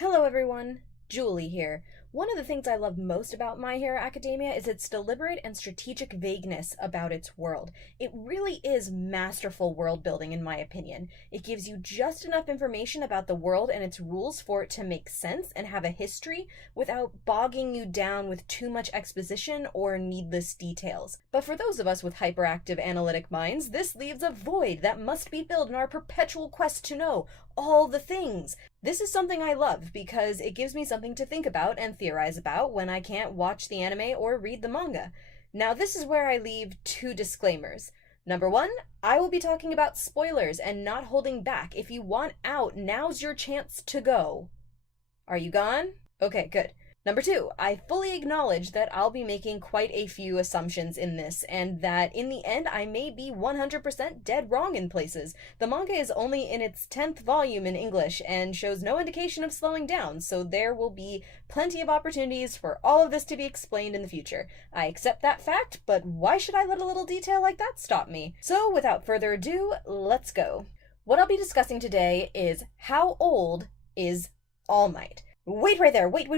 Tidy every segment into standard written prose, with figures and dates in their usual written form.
Hello everyone, Julie here. One of the things I love most about My Hero Academia is its deliberate and strategic vagueness about its world. It really is masterful world building in my opinion. It gives you just enough information about the world and its rules for it to make sense and have a history without bogging you down with too much exposition or needless details. But for those of us with hyperactive analytic minds, this leaves a void that must be filled in our perpetual quest to know all the things. This is something I love because it gives me something to think about and theorize about when I can't watch the anime or read the manga. Now, this is where I leave two disclaimers. Number one, I will be talking about spoilers and not holding back. If you want out, now's your chance to go. Are you gone? Okay, good. Number two, I fully acknowledge that I'll be making quite a few assumptions in this, and that in the end I may be 100% dead wrong in places. The manga is only in its 10th volume in English and shows no indication of slowing down, so there will be plenty of opportunities for all of this to be explained in the future. I accept that fact, but why should I let a little detail like that stop me? So without further ado, let's go. What I'll be discussing today is how old is All Might. Wait right there. Wait.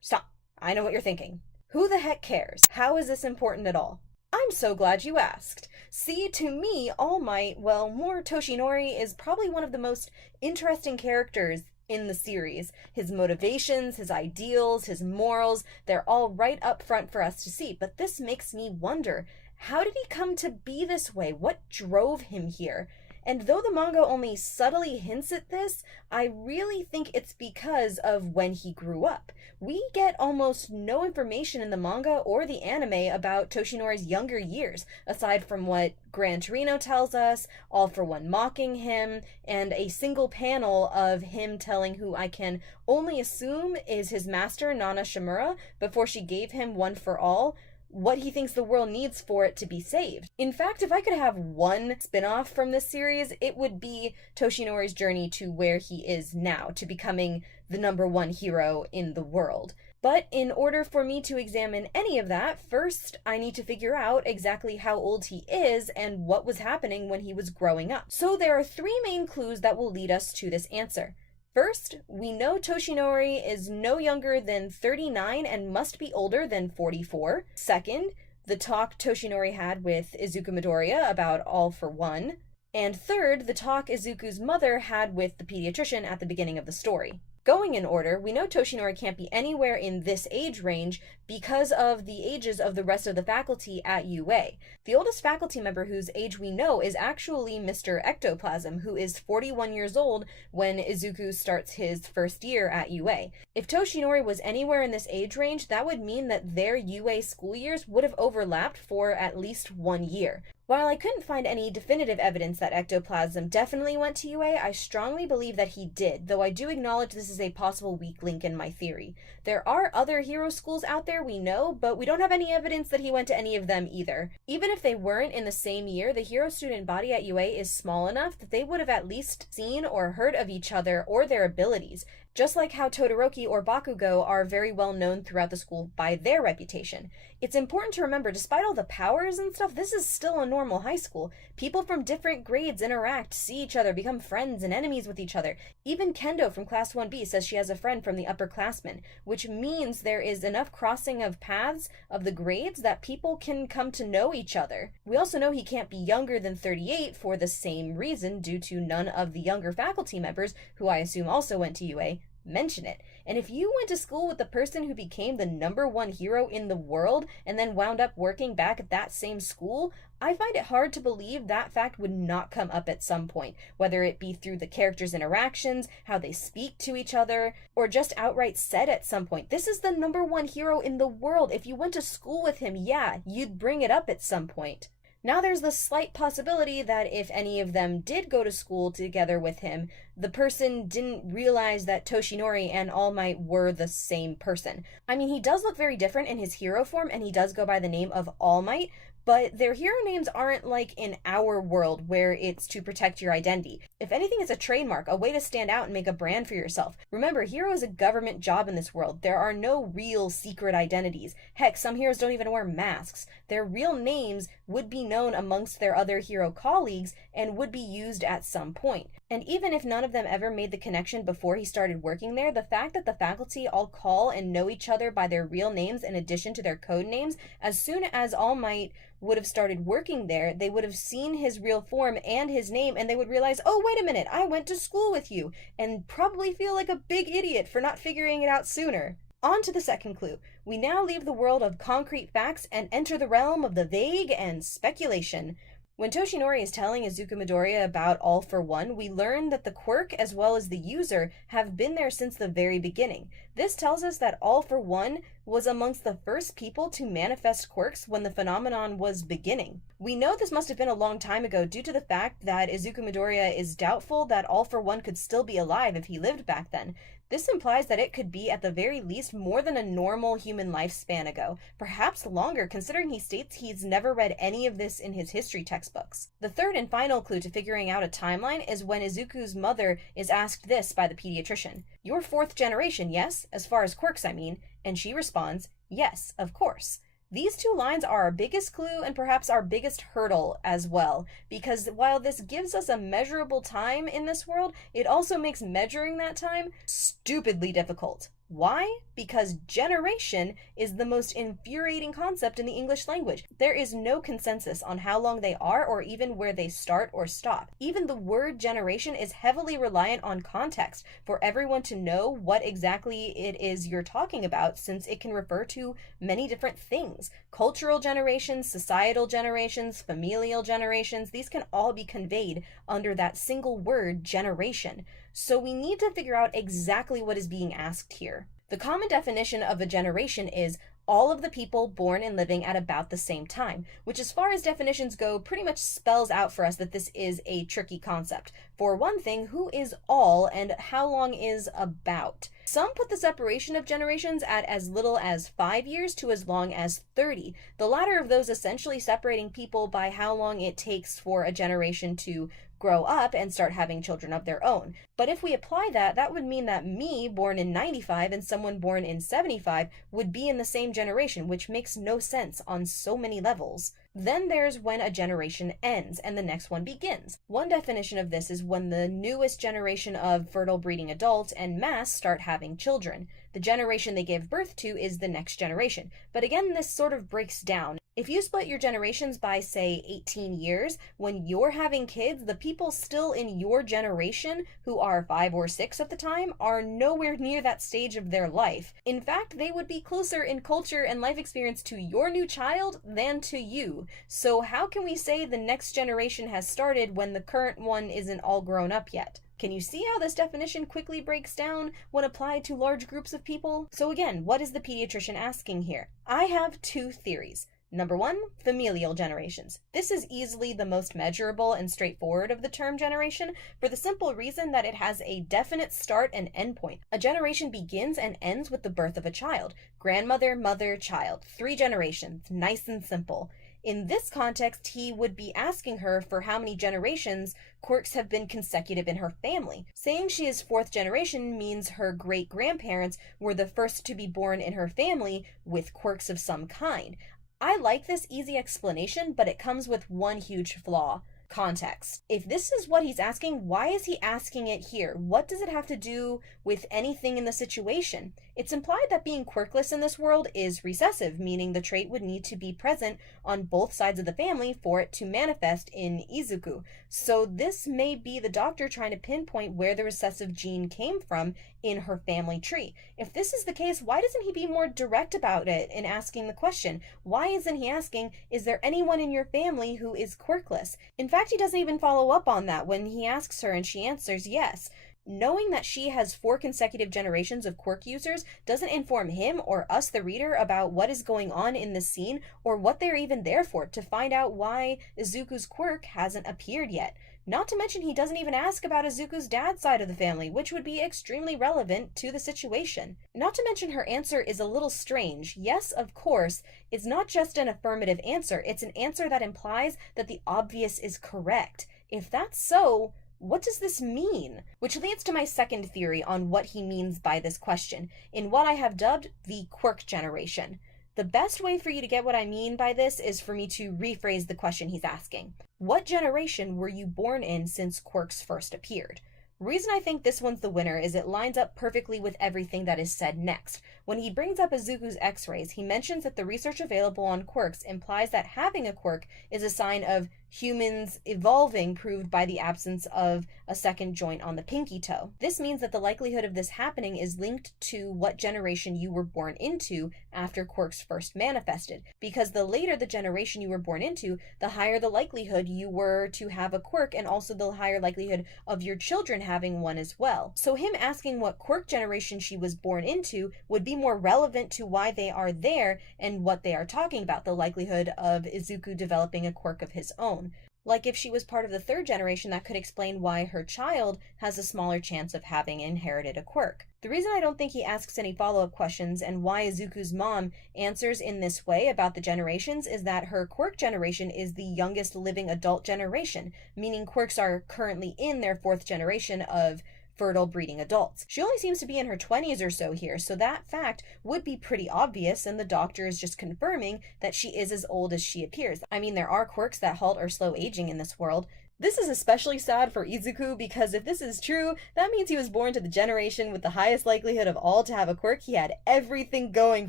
Stop. I know what you're thinking. Who the heck cares? How is this important at all? I'm so glad you asked. See, to me, All Might, well, more Toshinori, is probably one of the most interesting characters in the series. His motivations, his ideals, his morals, they're all right up front for us to see. But this makes me wonder, how did he come to be this way? What drove him here? And though the manga only subtly hints at this, I really think it's because of when he grew up. We get almost no information in the manga or the anime about Toshinori's younger years, aside from what Gran Torino tells us, All for One mocking him, and a single panel of him telling who I can only assume is his master, Nana Shimura, before she gave him One for All, what he thinks the world needs for it to be saved. In fact, if I could have one spin-off from this series, it would be Toshinori's journey to where he is now, to becoming the number one hero in the world. But in order for me to examine any of that, first I need to figure out exactly how old he is and what was happening when he was growing up. So there are three main clues that will lead us to this answer. First, we know Toshinori is no younger than 39 and must be older than 44. Second, the talk Toshinori had with Izuku Midoriya about All for One. And third, the talk Izuku's mother had with the pediatrician at the beginning of the story. Going in order, we know Toshinori can't be anywhere in this age range because of the ages of the rest of the faculty at UA. The oldest faculty member whose age we know is actually Mr. Ectoplasm, who is 41 years old when Izuku starts his first year at UA. If Toshinori was anywhere in this age range, that would mean that their UA school years would have overlapped for at least 1 year. While I couldn't find any definitive evidence that Ectoplasm definitely went to UA, I strongly believe that he did, though I do acknowledge this is a possible weak link in my theory. There are other hero schools out there we know, but we don't have any evidence that he went to any of them either. Even if they weren't in the same year, the hero student body at UA is small enough that they would have at least seen or heard of each other or their abilities, just like how Todoroki or Bakugo are very well known throughout the school by their reputation. It's important to remember, despite all the powers and stuff, this is still a normal high school. People from different grades interact, see each other, become friends and enemies with each other. Even Kendo from Class 1B says she has a friend from the upperclassmen, which means there is enough crossing of paths of the grades that people can come to know each other. We also know he can't be younger than 38 for the same reason, due to none of the younger faculty members, who I assume also went to UA, mention it. And if you went to school with the person who became the number one hero in the world and then wound up working back at that same school, I find it hard to believe that fact would not come up at some point, whether it be through the characters' interactions, how they speak to each other, or just outright said at some point, this is the number one hero in the world. If you went to school with him, yeah, you'd bring it up at some point. Now there's the slight possibility that if any of them did go to school together with him, the person didn't realize that Toshinori and All Might were the same person. I mean, he does look very different in his hero form, and he does go by the name of All Might, But their hero names aren't like in our world where it's to protect your identity. If anything, it's a trademark, a way to stand out and make a brand for yourself. Remember, hero is a government job in this world. There are no real secret identities. Heck, some heroes don't even wear masks. Their real names would be known amongst their other hero colleagues and would be used at some point. And even if none of them ever made the connection before he started working there, the fact that the faculty all call and know each other by their real names in addition to their code names, as soon as All Might would have started working there, they would have seen his real form and his name, and they would realize, oh, wait a minute, I went to school with you, and probably feel like a big idiot for not figuring it out sooner. On to the second clue. We now leave the world of concrete facts and enter the realm of the vague and speculation. When Toshinori is telling Izuku Midoriya about All for One, we learn that the quirk as well as the user have been there since the very beginning. This tells us that All for One was amongst the first people to manifest quirks when the phenomenon was beginning. We know this must have been a long time ago due to the fact that Izuku Midoriya is doubtful that All for One could still be alive if he lived back then. This implies that it could be at the very least more than a normal human lifespan ago, perhaps longer considering he states he's never read any of this in his history textbooks. The third and final clue to figuring out a timeline is when Izuku's mother is asked this by the pediatrician. You're fourth generation, yes? As far as quirks, I mean. And she responds, yes, of course. These two lines are our biggest clue and perhaps our biggest hurdle as well, because while this gives us a measurable time in this world, it also makes measuring that time stupidly difficult. Why? Because generation is the most infuriating concept in the English language. There is no consensus on how long they are or even where they start or stop. Even the word generation is heavily reliant on context for everyone to know what exactly it is you're talking about, since it can refer to many different things. Cultural generations, societal generations, familial generations, these can all be conveyed under that single word, generation. So we need to figure out exactly what is being asked here. The common definition of a generation is all of the people born and living at about the same time, which as far as definitions go pretty much spells out for us that this is a tricky concept. For one thing, who is all and how long is about? Some put the separation of generations at as little as 5 years to as long as 30, the latter of those essentially separating people by how long it takes for a generation to grow up and start having children of their own. But if we apply that, that would mean that me, born in 95, and someone born in 75 would be in the same generation, which makes no sense on so many levels. Then there's when a generation ends and the next one begins. One definition of this is when the newest generation of fertile breeding adults en masse start having children. The generation they give birth to is the next generation. But again, this sort of breaks down. If you split your generations by, say, 18 years, when you're having kids, the people still in your generation, who are 5 or 6 at the time, are nowhere near that stage of their life. In fact, they would be closer in culture and life experience to your new child than to you. So how can we say the next generation has started when the current one isn't all grown up yet? Can you see how this definition quickly breaks down when applied to large groups of people? So again, what is the pediatrician asking here? I have 2 theories. Number 1, familial generations. This is easily the most measurable and straightforward of the term generation for the simple reason that it has a definite start and end point. A generation begins and ends with the birth of a child. Grandmother, mother, child. 3 generations. Nice and simple. In this context, he would be asking her for how many generations quirks have been consecutive in her family. Saying she is 4th generation means her great-grandparents were the first to be born in her family with quirks of some kind. I like this easy explanation, but it comes with one huge flaw. Context. If this is what he's asking, why is he asking it here? What does it have to do with anything in the situation? It's implied that being quirkless in this world is recessive, meaning the trait would need to be present on both sides of the family for it to manifest in Izuku. So this may be the doctor trying to pinpoint where the recessive gene came from in her family tree. If this is the case, why doesn't he be more direct about it in asking the question? Why isn't he asking, is there anyone in your family who is quirkless? In fact, he doesn't even follow up on that when he asks her and she answers yes. Knowing that she has 4 consecutive generations of quirk users doesn't inform him or us, the reader, about what is going on in the scene or what they're even there for, to find out why Izuku's quirk hasn't appeared yet. Not to mention he doesn't even ask about Izuku's dad's side of the family, which would be extremely relevant to the situation. Not to mention her answer is a little strange. Yes, of course, it's not just an affirmative answer, it's an answer that implies that the obvious is correct. If that's so, what does this mean? Which leads to my second theory on what he means by this question, in what I have dubbed the Quirk generation. The best way for you to get what I mean by this is for me to rephrase the question he's asking. What generation were you born in since quirks first appeared? Reason I think this one's the winner is it lines up perfectly with everything that is said next. When he brings up Izuku's x-rays, he mentions that the research available on quirks implies that having a quirk is a sign of humans evolving, proved by the absence of a second joint on the pinky toe. This means that the likelihood of this happening is linked to what generation you were born into after quirks first manifested, because the later the generation you were born into, the higher the likelihood you were to have a quirk, and also the higher likelihood of your children having one as well. So him asking what quirk generation she was born into would be more relevant to why they are there and what they are talking about, the likelihood of Izuku developing a quirk of his own. Like if she was part of the third generation, that could explain why her child has a smaller chance of having inherited a quirk. The reason I don't think he asks any follow-up questions and why Izuku's mom answers in this way about the generations is that her quirk generation is the youngest living adult generation, meaning quirks are currently in their fourth generation of fertile breeding adults. She only seems to be in her 20s or so here, so that fact would be pretty obvious, and the doctor is just confirming that she is as old as she appears. I mean, there are quirks that halt or slow aging in this world. This is especially sad for Izuku because if this is true, that means he was born to the generation with the highest likelihood of all to have a quirk. He had everything going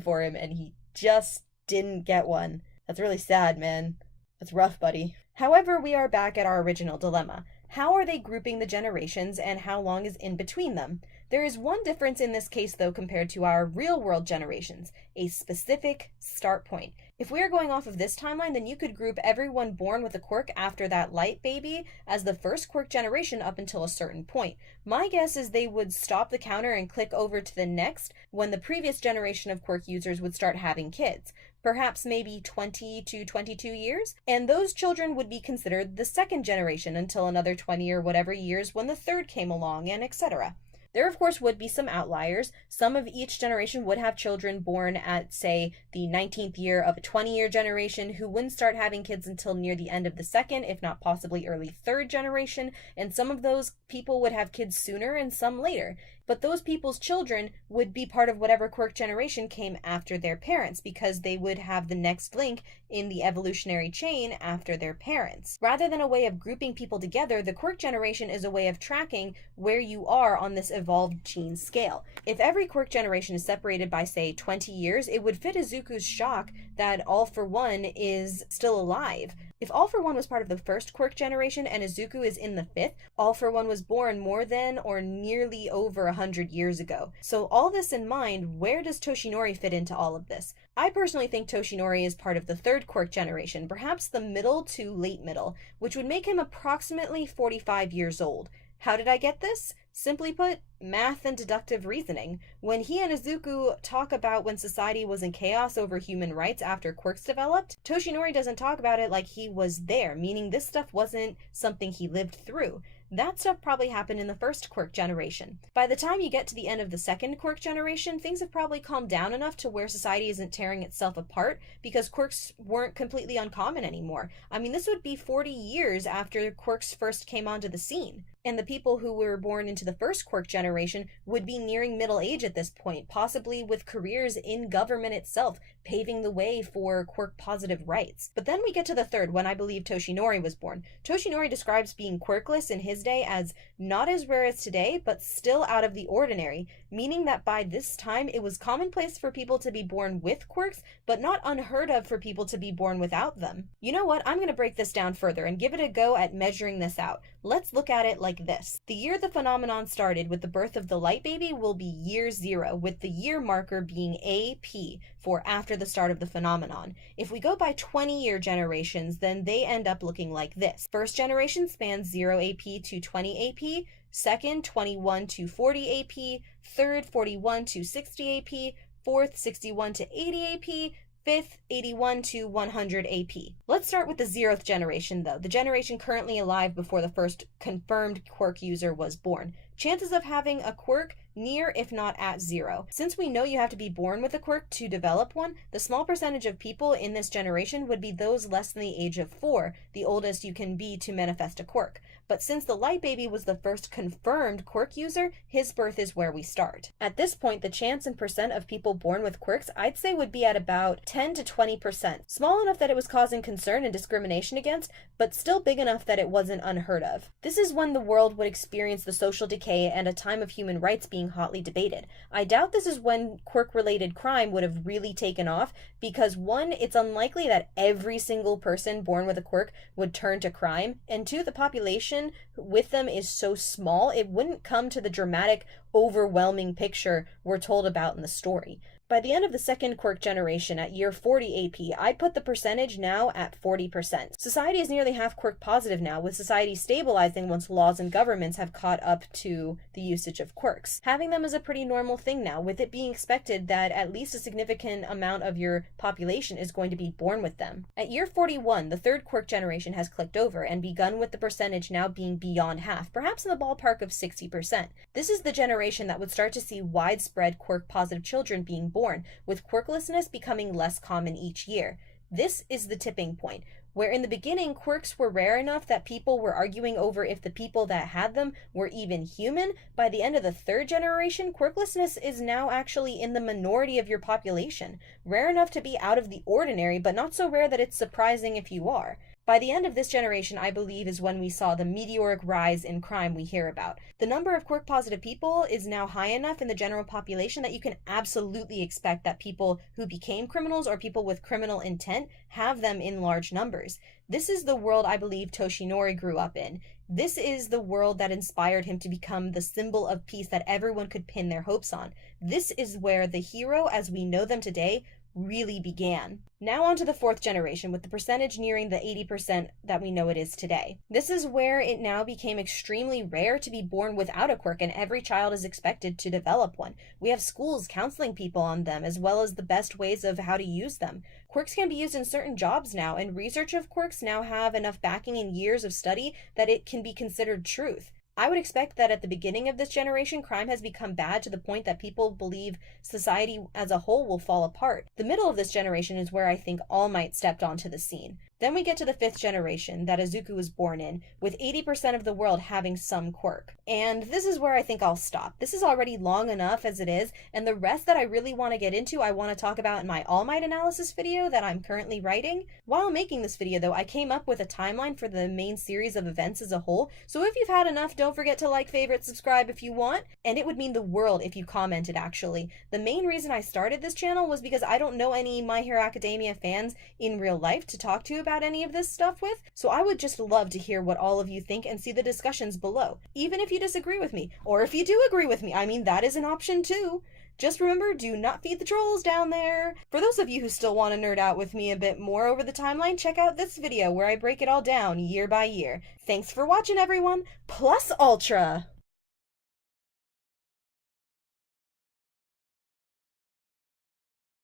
for him, and he just didn't get one. That's really sad, man. That's rough, buddy. However, we are back at our original dilemma. How are they grouping the generations and how long is in between them? There is one difference in this case though compared to our real-world generations, a specific start point. If we are going off of this timeline, then you could group everyone born with a quirk after that light baby as the first quirk generation up until a certain point. My guess is they would stop the counter and click over to the next when the previous generation of quirk users would start having kids. Perhaps maybe 20 to 22 years, and those children would be considered the second generation until another 20 or whatever years when the third came along, and etc. There, of course, would be some outliers. Some of each generation would have children born at, say, the 19th year of a 20-year generation who wouldn't start having kids until near the end of the second, if not possibly early third generation, and some of those people would have kids sooner and some later. But those people's children would be part of whatever quirk generation came after their parents, because they would have the next link in the evolutionary chain after their parents. Rather than a way of grouping people together, the quirk generation is a way of tracking where you are on this evolved gene scale. If every quirk generation is separated by, say, 20 years, it would fit Izuku's shock that All For One is still alive. If All For One was part of the first quirk generation and Izuku is in the fifth, All For One was born more than or nearly over 100 years ago. So all this in mind, where does Toshinori fit into all of this? I personally think Toshinori is part of the third quirk generation, perhaps the middle to late middle, which would make him approximately 45 years old. How did I get this? Simply put, math and deductive reasoning. When he and Izuku talk about when society was in chaos over human rights after quirks developed, Toshinori doesn't talk about it like he was there, meaning this stuff wasn't something he lived through. That stuff probably happened in the first quirk generation. By the time you get to the end of the second quirk generation, things have probably calmed down enough to where society isn't tearing itself apart because quirks weren't completely uncommon anymore. I mean, this would be 40 years after quirks first came onto the scene. And the people who were born into the first quirk generation would be nearing middle age at this point, possibly with careers in government itself, paving the way for quirk-positive rights. But then we get to the third, when I believe Toshinori was born. Toshinori describes being quirkless in his day as not as rare as today, but still out of the ordinary, meaning that by this time it was commonplace for people to be born with quirks, but not unheard of for people to be born without them. You know what? I'm going to break this down further and give it a go at measuring this out. Let's look at it like this. The year the phenomenon started with the birth of the light baby will be year 0, with the year marker being AP for after the start of the phenomenon. If we go by 20-year generations, then they end up looking like this. First generation spans 0 AP to 20 AP, second 21 to 40 AP, third 41 to 60 AP, fourth 61 to 80 AP, 5th, 81 to 100 AP. Let's start with the 0th generation though, the generation currently alive before the first confirmed Quirk user was born. Chances of having a Quirk near if not at 0. Since we know you have to be born with a Quirk to develop one, the small percentage of people in this generation would be those less than the age of 4, the oldest you can be to manifest a Quirk. But since the light baby was the first confirmed Quirk user, his birth is where we start. At this point, the chance and percent of people born with Quirks I'd say would be at about 10 to 20%. Small enough that it was causing concern and discrimination against, but still big enough that it wasn't unheard of. This is when the world would experience the social decay and a time of human rights being hotly debated. I doubt this is when Quirk-related crime would have really taken off because 1, it's unlikely that every single person born with a Quirk would turn to crime, and 2, the population with them is so small it wouldn't come to the dramatic, overwhelming picture we're told about in the story. By the end of the second Quirk generation at year 40 AP, I'd put the percentage now at 40%. Society is nearly half Quirk positive now, with society stabilizing once laws and governments have caught up to the usage of Quirks. Having them is a pretty normal thing now, with it being expected that at least a significant amount of your population is going to be born with them. At year 41, the third Quirk generation has clicked over and begun with the percentage now being beyond half, perhaps in the ballpark of 60%. This is the generation that would start to see widespread Quirk positive children being born, with quirklessness becoming less common each year. This is the tipping point, where in the beginning quirks were rare enough that people were arguing over if the people that had them were even human. By the end of the third generation, quirklessness is now actually in the minority of your population, rare enough to be out of the ordinary, but not so rare that it's surprising if you are. By the end of this generation, I believe, is when we saw the meteoric rise in crime we hear about. The number of Quirk-positive people is now high enough in the general population that you can absolutely expect that people who became criminals or people with criminal intent have them in large numbers. This is the world I believe Toshinori grew up in. This is the world that inspired him to become the symbol of peace that everyone could pin their hopes on. This is where the hero, as we know them today, really began. Now on to the fourth generation, with the percentage nearing the 80% that we know it is today. This is where it now became extremely rare to be born without a quirk, and every child is expected to develop one. We have schools counseling people on them, as well as the best ways of how to use them. Quirks can be used in certain jobs now, and research of quirks now have enough backing and years of study that it can be considered truth. I would expect that at the beginning of this generation, crime has become bad to the point that people believe society as a whole will fall apart. The middle of this generation is where I think All Might stepped onto the scene. Then we get to the fifth generation that Izuku was born in, with 80% of the world having some quirk. And this is where I think I'll stop. This is already long enough as it is, and the rest that I really want to get into I want to talk about in my All Might analysis video that I'm currently writing. While making this video though, I came up with a timeline for the main series of events as a whole, so if you've had enough, don't forget to like, favorite, subscribe if you want, and it would mean the world if you commented actually. The main reason I started this channel was because I don't know any My Hero Academia fans in real life to talk to about any of this stuff with, so I would just love to hear what all of you think and see the discussions below. Even if you disagree with me, or if you do agree with me, I mean that is an option too. Just remember, do not feed the trolls down there. For those of you who still want to nerd out with me a bit more over the timeline, check out this video where I break it all down year by year. Thanks for watching everyone, plus ultra!